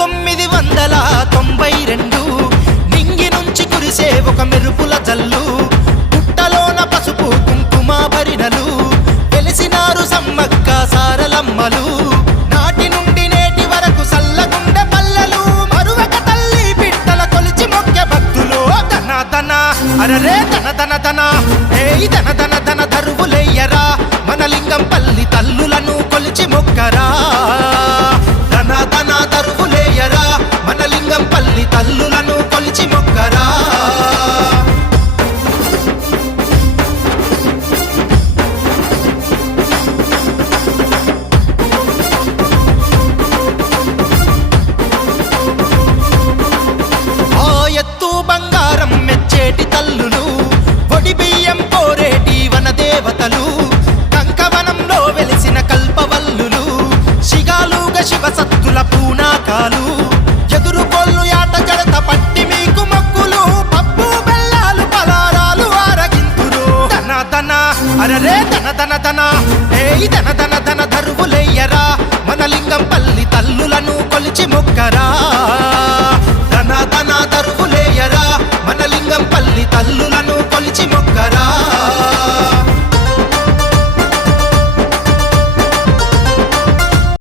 1992 నింగి నుంచి కురిసే ఒక మెరుపుల జల్లు, పుట్టలోన పసుపు కుంకుమ భరిణలు, వెలిసినారు సమ్మక్క సారలమ్మలు. నాటి నుండి నేటి వరకు సల్లగుండె పల్లెలు, మరువక తల్లి బిడ్డల కొలిచి మొక్కె భక్తులు. ధన ధన అరరే ధన ధన ధన, ఏయ్ ధన ధన ధన దరువులెయ్యరా, మన లింగం పల్లి తల్లులను కొలిచి మొక్కరా. ధన ధన దరువులేయరా, మన లింగం పల్లి తల్లులను కొలిచి మొక్కరా. ఆ ఎత్తు బంగారం మెచ్చేటి తల్లులు, ఒడి బియ్యం కోరేటి వన దేవతలు, కంకవనంలో వెలిసిన కల్పవల్లులు, శిగాలుగా శివసత్తుల పూనాకాలు, ఎదురుకొల్లు యాట జడత పట్టి మీకు మొక్కులు, పప్పు బెల్లాలు పలారాలు ఆరగింతురు. ధన ధన అరరే ధన ధన ధన, ఏయ్ ధన ధన ధన దరువులెయ్యరా, మన లింగం పల్లి తల్లులను కొలిచి మొక్కరా.